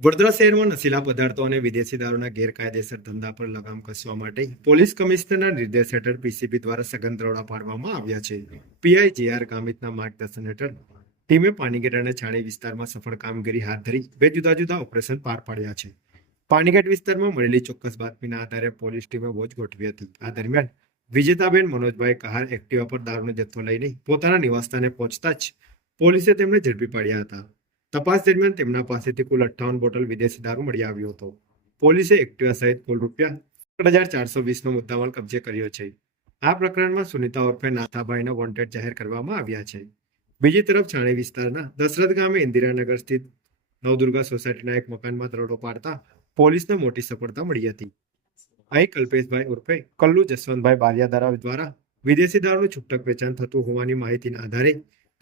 વડોદરા શહેરમાં નશીલા પદાર્થો અને વિદેશી દારૂના ગેરકાયદેસર ધંધા પર લગામ કસવા માટે પોલીસ કમિશનરના નિર્દેશ હેઠળ પીસીબી દ્વારા સઘન દરોડા પાડવામાં આવ્યા છે. પીઆઈ જે.આર. ગામિતના માર્ગદર્શન હેઠળ ટીમે પાણીગેટ અને છાણી વિસ્તારમાં સફળ કામગીરી હાથ ધરી બે જુદા જુદા ઓપરેશન પાર પાડ્યા છે. પાણીગેટ વિસ્તારમાં મળેલી ચોક્કસ બાતમીના આધારે પોલીસ ટીમે વોચ ગોઠવી હતી. આ દરમિયાન વિજેતાબેન મનોજભાઈ કહાર એક્ટિવા પર દારૂનો જથ્થો લઈને પોતાના નિવાસસ્થાને પહોંચતા જ પોલીસે તેમને ઝડપી પાડ્યા હતા. તપાસ દરમિયાન તેમના પાસેથી કુલ 58 બોટલ વિદેશી દારૂ મળી આવ્યો હતો. પોલીસે એક્ટિવા સહિત કુલ ₹4,420નો મુદ્દામાલ કબજે કર્યો છે. આ પ્રકરણમાં સુનિતા ઉર્ફે નાથાભાઈને વોન્ટેડ જાહેર કરવામાં આવ્યા છે. બીજી તરફ છાણી વિસ્તારના દશરથ ગામે ઇન્દિરાનગર સ્થિત નવદુર્ગા સોસાયટીના એક મકાનમાં દરોડો પાડતા પોલીસને મોટી સફળતા મળી હતી. અહીં કલ્પેશભાઈ ઉર્ફે કલ્લુ જસવંતભાઈ બારિયાદારા દ્વારા વિદેશી દારૂનું છૂટક વેચાણ થતું હોવાની માહિતીના આધારે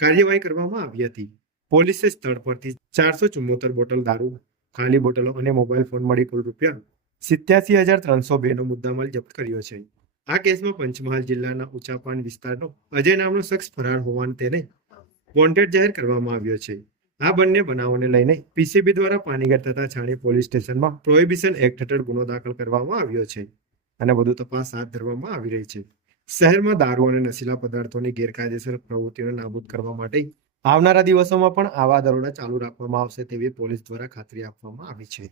કાર્યવાહી કરવામાં આવી હતી. પોલીસે સ્થળ પરથી 474 બોટલ દારૂ, ખાલી બોટલો અને મોબાઈલ ફોન મળી કુલ ₹87,302નો મુદ્દામાલ જપ્ત કર્યો છે. આ કેસમાં પંચમહાલ જિલ્લાના ઉચાપાન વિસ્તારનો અજય નામનો શખ્સ ફરાર હોવાને તેને વોન્ટેડ જાહેર કરવામાં આવ્યો છે. આ બંને બનાવોને લઈને પીસીબી દ્વારા પાણીગેટ તથા છાણી પોલીસ સ્ટેશનમાં પ્રોહિબિશન એક્ટ હેઠળ ગુનો દાખલ કરવામાં આવ્યો છે અને વધુ તપાસ હાથ ધરવામાં આવી રહી છે. શહેરમાં દારૂ અને નશીલા પદાર્થોની ગેરકાયદેસર પ્રવૃત્તિઓને નાબૂદ કરવા માટે આવનારા દિવસોમાં પણ આવા દરોડા ચાલુ રાખવામાં આવશે તેવી પોલીસ દ્વારા ખાતરી આપવામાં આવી છે.